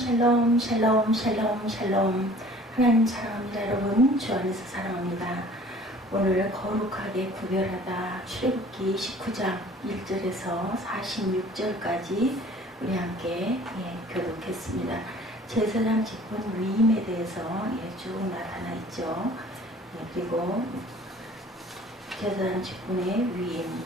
샬롬 샬롬 샬롬 샬롬. 하나님 사랑합니다. 여러분 주 안에서 사랑합니다. 오늘 거룩하게 구별하다 출애굽기 19장 1절에서 46절까지 우리 함께 교독했습니다. 제사장 직분 위임에 대해서 쭉 나타나 있죠. 그리고 제사장 직분의 위임,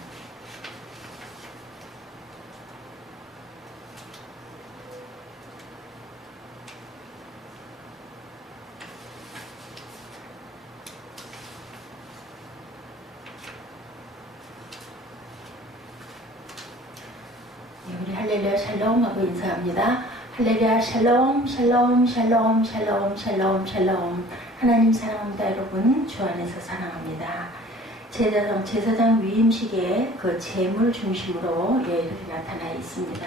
우리 할렐루야 샬롬 하고 인사합니다. 할렐루야 샬롬 샬롬 샬롬 샬롬 샬롬 샬롬. 하나님 사랑합니다. 여러분 주 안에서 사랑합니다. 제사장 위임식의 그 제물 중심으로 이렇게 나타나 있습니다.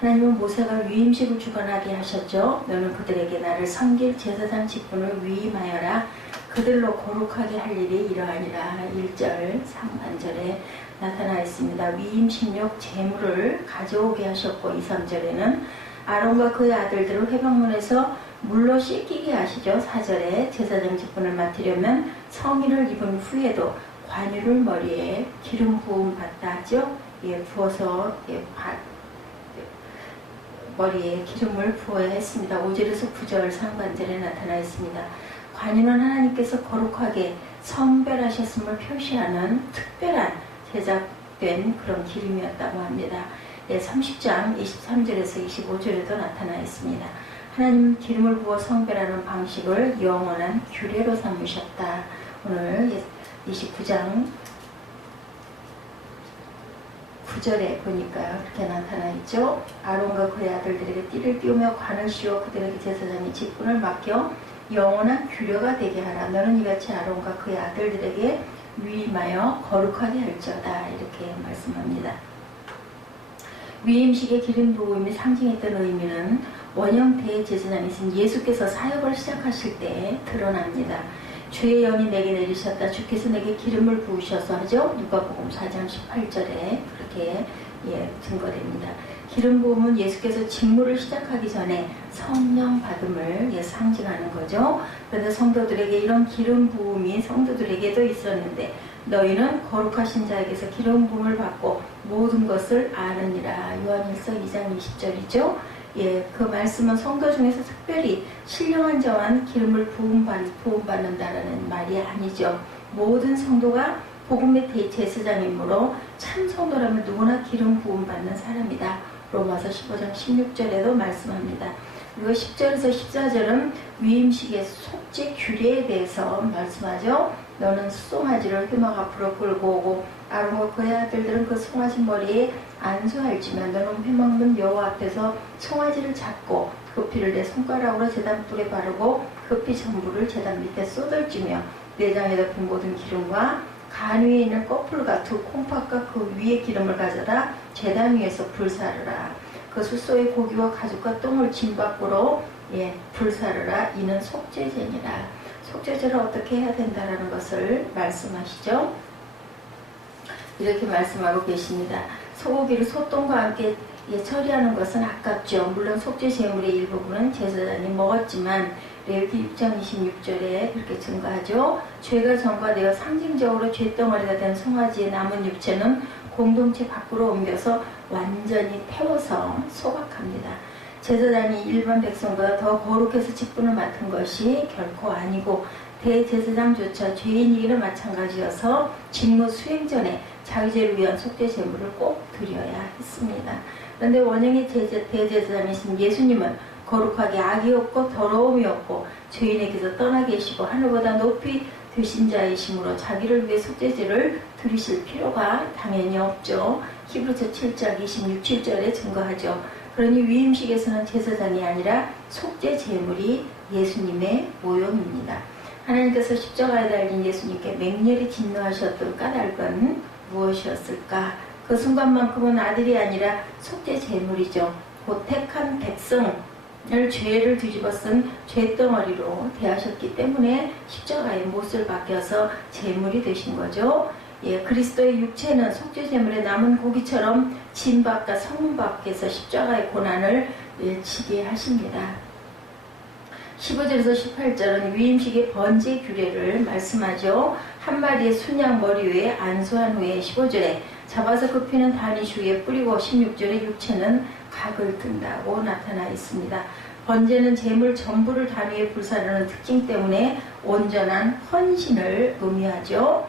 하나님은 모세가 위임식을 주관하게 하셨죠. 너는 그들에게 나를 섬길 제사장 직분을 위임하여라. 그들로 거룩하게 할 일이 이러하니라. 1절 상반절에 나타나 있습니다. 위임식용 제물을 가져오게 하셨고 2, 3절에는 아론과 그의 아들들을 회방문에서 물로 씻기게 하시죠. 4절에 제사장 직분을 맡으려면 성의를 입은 후에도 관유를 머리에 기름 부음 받다 하죠. 부어서 머리에 기름을 부어야 했습니다. 5절에서 9절 상반절에 나타나 있습니다. 관유는 하나님께서 거룩하게 성별하셨음을 표시하는 특별한 제작된 그런 기름이었다고 합니다. 30장 23절에서 25절에도 나타나 있습니다. 하나님 기름을 부어 성별하는 방식을 영원한 규례로 삼으셨다. 오늘 29장 9절에 보니까 그렇게 나타나 있죠. 아론과 그의 아들들에게 띠를 띄우며 관을 씌워 그들에게 제사장의 직분을 맡겨 영원한 규례가 되게 하라. 너는 이같이 아론과 그의 아들들에게 위임하여 거룩하게 할지어다. 이렇게 말씀합니다. 위임식의 기름 부음이 상징했던 의미는 원형 대제사장이신 예수께서 사역을 시작하실 때 드러납니다. 주의 영이 내게 내리셨다. 주께서 내게 기름을 부으셔서 하죠. 누가복음 4장 18절에 그렇게 증거됩니다. 기름 부음은 예수께서 직무를 시작하기 전에 성령 받음을 상징하는 거죠. 그런데 성도들에게 이런 기름 부음이 성도들에게도 있었는데 너희는 거룩하신 자에게서 기름 부음을 받고 모든 것을 아느니라. 요한일서 2장 20절이죠. 그 말씀은 성도 중에서 특별히 신령한 자만 기름을 부음받는다라는 말이 아니죠. 모든 성도가 복음의 대제사장이므로 참 성도라면 누구나 기름 부음받는 사람이다. 로마서 15장 16절에도 말씀합니다. 그리고 10절에서 14절은 위임식의 속죄 규례에 대해서 말씀하죠. 너는 송아지를 회막 앞으로 끌고 오고 아론과 그의 아들들은 그 송아지 머리에 안수할지만 너는 회막문 여호와 앞에서 송아지를 잡고 그 피를 내 손가락으로 제단불에 바르고 그 피 전부를 제단 밑에 쏟을지며 내장에 덮인 모든 기름과 간 위에 있는 꺼풀과 두 콩팥과 그 위에 기름을 가져다 제단 위에서 불사르라. 그 숫소의 고기와 가죽과 똥을 짐 밖으로 불사르라. 이는 속죄제니라. 속죄제를 어떻게 해야 된다라는 것을 말씀하시죠. 이렇게 말씀하고 계십니다. 소고기를 소똥과 함께 처리하는 것은 아깝죠. 물론 속죄 제물의 일부분은 제사장이 먹었지만 레위기 6장 26절에 그렇게 증거하죠. 죄가 전가되어 상징적으로 죄덩어리가 된 송아지의 남은 육체는 공동체 밖으로 옮겨서 완전히 태워서 소각합니다. 제사장이 일반 백성보다 더 거룩해서 직분을 맡은 것이 결코 아니고 대제사장조차 죄인이기는 마찬가지여서 직무 수행 전에 자기 죄를 위한 속죄 제물을 꼭 드려야 했습니다. 그런데 원형의 대제사장이신 예수님은 거룩하게 악이 없고 더러움이 없고 죄인에게서 떠나 계시고 하늘보다 높이 되신 자이시므로 자기를 위해 속죄제를 드리실 필요가 당연히 없죠. 히브리서 7장 26, 7절에 증거하죠. 그러니 위임식에서는 제사장이 아니라 속죄 제물이 예수님의 모형입니다. 하나님께서 십자가에 달린 예수님께 맹렬히 진노하셨던 까닭은 무엇이었을까? 그 순간만큼은 아들이 아니라 속죄 제물이죠. 곧 택한 백성을 죄를 뒤집어 쓴 죄덩어리로 대하셨기 때문에 십자가의 못을 박혀서 제물이 되신 거죠. 그리스도의 육체는 속죄 제물의 남은 고기처럼 진 밖과 성문 밖에서 십자가의 고난을 치게 하십니다. 15절에서 18절은 위임식의 번제 규례를 말씀하죠. 한 마리의 순양 머리 위에 안수한 후에 15절에 잡아서 굽히는 다니시 위에 뿌리고 16절에 육체는 각을 든다고 나타나 있습니다. 번제는 제물 전부를 다리에 불사르는 특징 때문에 온전한 헌신을 의미하죠.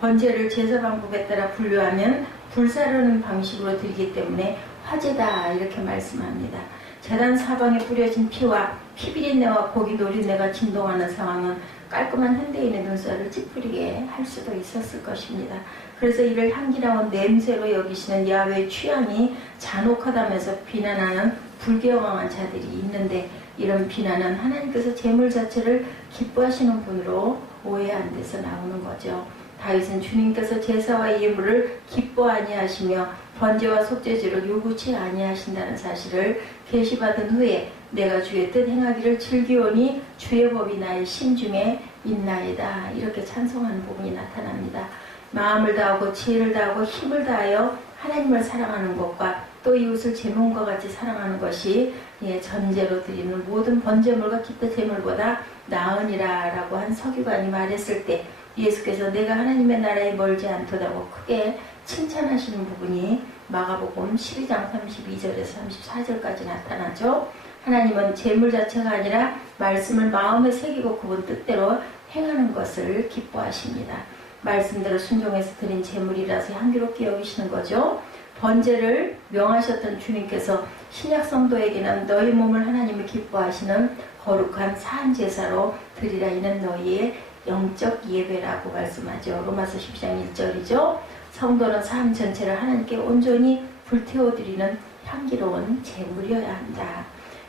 번제를 제사 방법에 따라 분류하면 불사르는 방식으로 드리기 때문에 화제다 이렇게 말씀합니다. 제단 사방에 뿌려진 피와 피비린내와 고기 노린내가 진동하는 상황은 깔끔한 현대인의 눈살을 찌푸리게 할 수도 있었을 것입니다. 그래서 이를 향기나온 냄새로 여기시는 야훼의 취향이 잔혹하다면서 비난하는 불경왕한 자들이 있는데, 이런 비난은 하나님께서 제물 자체를 기뻐하시는 분으로 오해 안 돼서 나오는 거죠. 다윗은 주님께서 제사와 예물을 기뻐 아니하시며 번제와 속죄제를 요구치 아니하신다는 사실을 계시받은 후에 내가 주의 뜻 행하기를 즐기오니 주의 법이 나의 심중에 있나이다 이렇게 찬송하는 부분이 나타납니다. 마음을 다하고 지혜를 다하고 힘을 다하여 하나님을 사랑하는 것과 또 이웃을 제 몸과 같이 사랑하는 것이 전제로 드리는 모든 번제물과 기타 제물보다 나으니라 라고 한 서기관이 말했을 때 예수께서 내가 하나님의 나라에 멀지 않도다고 크게 칭찬하시는 부분이 마가복음 12장 32절에서 34절까지 나타나죠. 하나님은 제물 자체가 아니라 말씀을 마음에 새기고 그분 뜻대로 행하는 것을 기뻐하십니다. 말씀대로 순종해서 드린 제물이라서 향기롭게 여기시는 거죠. 번제를 명하셨던 주님께서 신약 성도에게는 너희 몸을 하나님이 기뻐하시는 거룩한 사한 제사로 드리라. 이는 너희의 영적 예배라고 말씀하죠. 로마서 10장 1절이죠. 성도는 삶 전체를 하나님께 온전히 불태워드리는 향기로운 제물이어야 한다.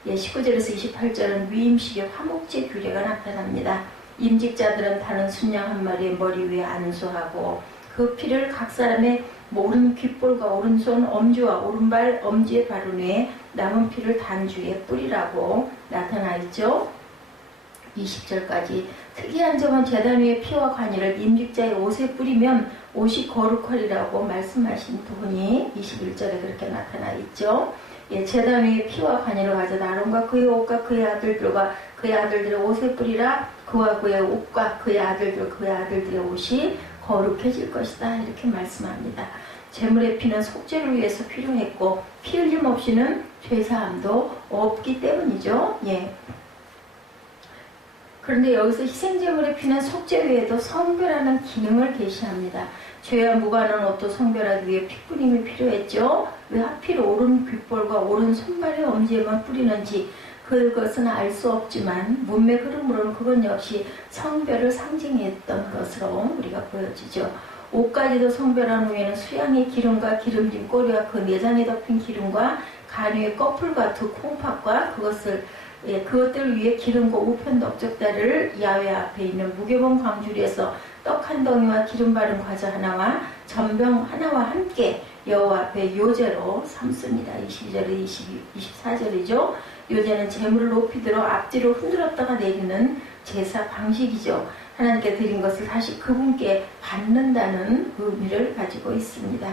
19절에서 28절은 위임식의 화목제 규례가 나타납니다. 임직자들은 다른 순양 한 마리의 머리 위에 안수하고 그 피를 각 사람의 오른 귓볼과 오른손 엄지와 오른발 엄지에 바른 후에 남은 피를 단주에 뿌리라고 나타나 있죠. 20절까지 특이한 점은 제단 위에 피와 관이를 임직자의 옷에 뿌리면 옷이 거룩하리라고 말씀하신 부분이 21절에 그렇게 나타나 있죠. 제단 위에 피와 관이를 가져다 아론과 그의 옷과 그의 아들들과 그의 아들들의 옷에 뿌리라. 그와 그의 옷과 그의 아들들 그의 아들들의 옷이 거룩해질 것이다 이렇게 말씀합니다. 제물의 피는 속죄를 위해서 필요했고 피 흘림 없이는 죄사함도 없기 때문이죠. 그런데 여기서 희생제물의 피는 속죄 외에도 성별하는 기능을 계시합니다. 죄와 무관한 옷도 성별하기 위해 피뿌림이 필요했죠. 왜 하필 오른 귓볼과 오른 손발의 엄지에만 뿌리는지 그것은 알 수 없지만 문맥 흐름으로는 그건 역시 성별을 상징했던 것으로 우리가 보여지죠. 옷까지도 성별한 후에는 수양의 기름과 기름진 꼬리와 그 내장에 덮인 기름과 간유의 꺼풀과 두 콩팥과 그것들을 위해 기름과 우편 넓적다리를 야훼 앞에 있는 무교봉 광주리에서 떡 한 덩이와 기름 바른 과자 하나와 전병 하나와 함께 여호와 앞에 요제로 삼습니다. 22절에 24절이죠. 요제는 제물을 높이 들어 앞뒤로 흔들었다가 내리는 제사 방식이죠. 하나님께 드린 것을 다시 그분께 받는다는 의미를 가지고 있습니다.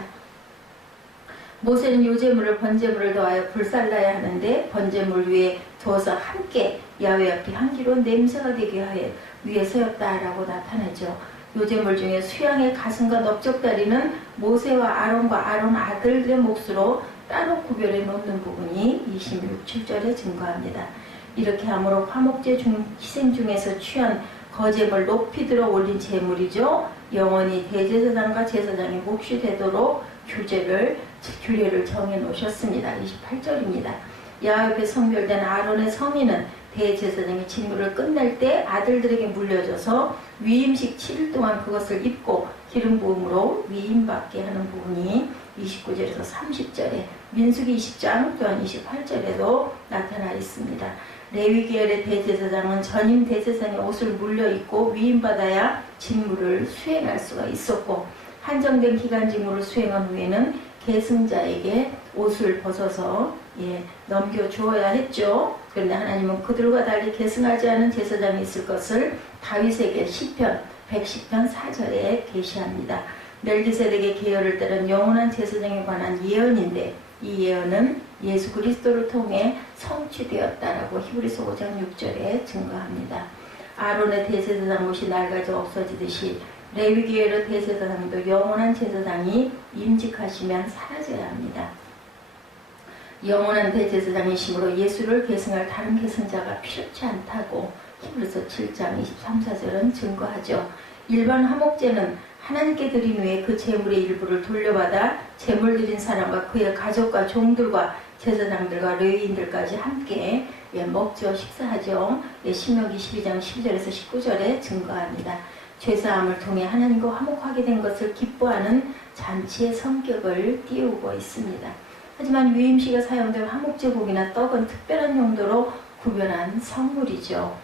모세는 요제물을 번제물을 더하여 불살라야 하는데 번제물 위에 두어서 함께 야훼 앞에 향기로운 냄새가 되게 위해서였다라고 나타내죠. 요제물 중에 수양의 가슴과 넓적다리는 모세와 아론과 아론 아들들의 몫으로 따로 구별해 놓는 부분이 26절에 증거합니다. 이렇게 함으로 화목제 희생 중에서 취한 거제물 높이 들어 올린 제물이죠. 영원히 대제사장과 제사장의 몫이 되도록 규례를 정해 놓으셨습니다. 28절입니다. 야훼 앞에 성별된 아론의 성인은 대제사장의 직무를 끝낼 때 아들들에게 물려줘서 위임식 7일 동안 그것을 입고 기름 부음으로 위임받게 하는 부분이 29절에서 30절에 민수기 20장 또한 28절에도 나타나 있습니다. 레위 계열의 대제사장은 전임 대제사장의 옷을 물려 입고 위임받아야 직무를 수행할 수가 있었고 한정된 기간 직무를 수행한 후에는 계승자에게 옷을 벗어서 넘겨주어야 했죠. 그런데 하나님은 그들과 달리 계승하지 않은 제사장이 있을 것을 다윗에게 시편 110편 4절에 계시합니다. 멜기세덱의 계열을 따른 영원한 제사장에 관한 예언인데 이 예언은 예수 그리스도를 통해 성취되었다라고 히브리서 5장 6절에 증거합니다. 아론의 대제사장 못이 낡아져 없어지듯이 레위기의 대제사장도 영원한 제사장이 임직하시면 사라져야 합니다. 영원한 대제사장이심으로 예수를 계승할 다른 계승자가 필요치 않다고 히브리서 7장 23, 4절은 증거하죠. 일반 화목제는 하나님께 드린 후에 그 제물의 일부를 돌려받아 제물 드린 사람과 그의 가족과 종들과 제사장들과 레위인들까지 함께 먹죠. 식사하죠. 신명기 12장 12절에서 19절에 증거합니다. 죄사함을 통해 하나님과 화목하게 된 것을 기뻐하는 잔치의 성격을 띄우고 있습니다. 하지만 위임식에 사용된 화목제 고기나 떡은 특별한 용도로 구별한 성물이죠.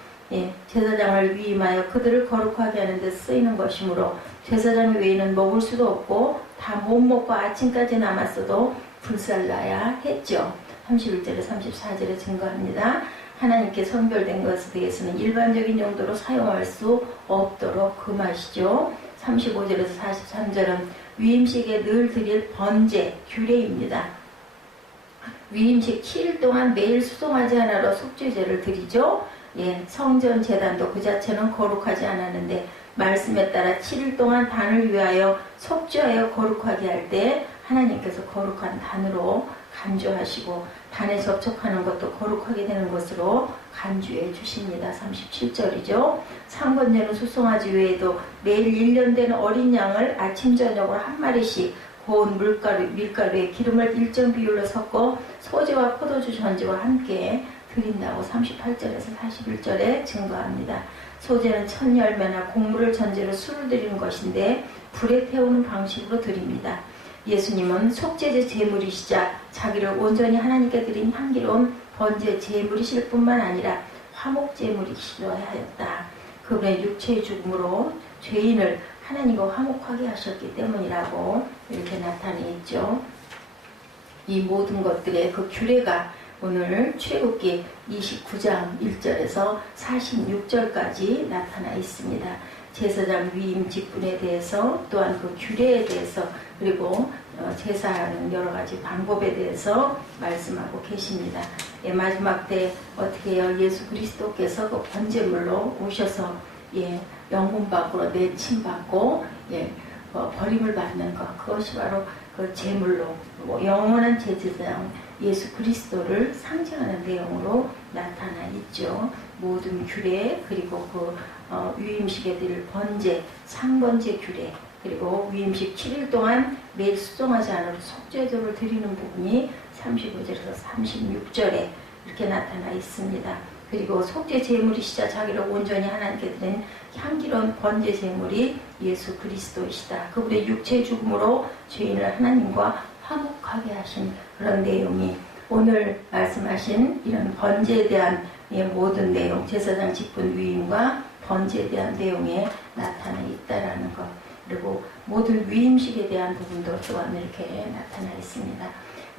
제사장을 위임하여 그들을 거룩하게 하는 데 쓰이는 것이므로 제사장 외에는 먹을 수도 없고 다 못 먹고 아침까지 남았어도 불살라야 했죠. 31절에 34절에 증거합니다. 하나님께 선별된 것에 대해서는 일반적인 용도로 사용할 수 없도록 금하시죠. 35절에서 43절은 위임식에 늘 드릴 번제, 규례입니다. 위임식 7일 동안 매일 수송아지 하나로 속죄제를 드리죠. 성전 제단도 그 자체는 거룩하지 않았는데 말씀에 따라 7일 동안 단을 위하여 속죄하여 거룩하게 할 때 하나님께서 거룩한 단으로 간주하시고 단에 접촉하는 것도 거룩하게 되는 것으로 간주해 주십니다. 37절이죠. 상번제는 수송아지 외에도 매일 1년 된 어린 양을 아침 저녁으로 한 마리씩 고운 밀가루에 기름을 일정 비율로 섞어 소재와 포도주 전지와 함께 드린다고 38절에서 41절에 증거합니다. 소재는 천열매나 곡물을 전제로 술을 드리는 것인데 불에 태우는 방식으로 드립니다. 예수님은 속죄제 제물이시자 자기를 온전히 하나님께 드린 향기로운 번제 제물이실 뿐만 아니라 화목 제물이시려 하였다. 그분의 육체의 죽음으로 죄인을 하나님과 화목하게 하셨기 때문이라고 이렇게 나타내 있죠. 이 모든 것들의 그 규례가 오늘 출애굽기 29장 1절에서 46절까지 나타나 있습니다. 제사장 위임 직분에 대해서 또한 그 규례에 대해서 그리고 제사하는 여러 가지 방법에 대해서 말씀하고 계십니다. 마지막 때 어떻게 해요? 예수 그리스도께서 그 번제물로 오셔서 영혼 밖으로 내침받고 버림을 받는 것, 그것이 바로 그 제물로 영원한 제사장 예수 그리스도를 상징하는 내용으로 나타나 있죠. 모든 규례 그리고 그 위임식에 드릴 번제, 상번제 규례 그리고 위임식 7일 동안 매일 수송하지 않으로 속죄제를 드리는 부분이 35절에서 36절에 이렇게 나타나 있습니다. 그리고 속죄 제물이시자 자기를 온전히 하나님께 드린 향기로운 번제 제물이 예수 그리스도이시다. 그분의 육체의 죽음으로 죄인을 하나님과 화목하게 하신 그런 내용이 오늘 말씀하신 이런 번제에 대한 모든 내용, 제사장 직분 위임과 번제에 대한 내용에 나타나 있다라는 것. 그리고 모든 위임식에 대한 부분도 또한 이렇게 나타나 있습니다.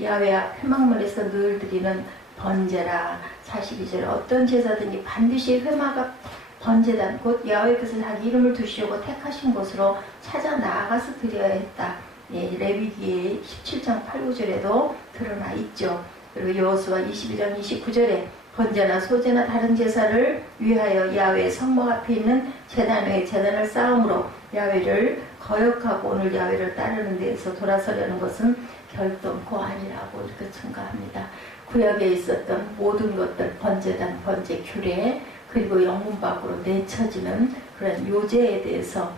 야훼 앞 회막문에서 늘 드리는 번제라 42절 어떤 제사든지 반드시 회막 앞 번제단 곧 야훼께서 자기 이름을 두시려고 택하신 곳으로 찾아 나아가서 드려야 했다. 레위기의 17장 8, 9절에도 드러나 있죠. 그리고 여호수아 22장 29절에 번제나 소제나 다른 제사를 위하여 야훼 성막 앞에 있는 제단 외에 제단을 쌓음으로 야훼를 거역하고 오늘 야훼를 따르는 데에서 돌아서려는 것은 결단코 아니라고 이렇게 증거합니다. 구약에 있었던 모든 것들 번제단, 번제 규례 그리고 영문 밖으로 내쳐지는 그런 요제에 대해서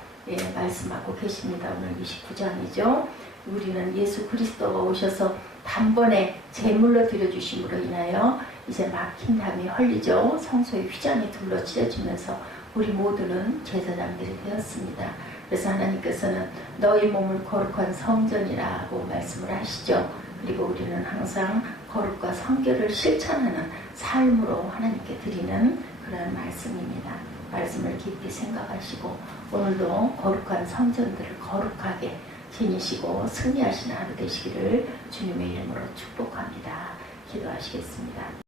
말씀하고 계십니다. 오늘 29장이죠. 우리는 예수 그리스도가 오셔서 단번에 제물로 드려주심으로 인하여 이제 막힌 담이 헐리죠. 성소의 휘장이 둘러치려지면서 우리 모두는 제사장들이 되었습니다. 그래서 하나님께서는 너희 몸을 거룩한 성전이라고 말씀을 하시죠. 그리고 우리는 항상 거룩과 성결을 실천하는 삶으로 하나님께 드리는 그런 말씀입니다. 말씀을 깊이 생각하시고 오늘도 거룩한 성전들을 거룩하게 지니시고 승리하시는 하루 되시기를 주님의 이름으로 축복합니다. 기도하시겠습니다.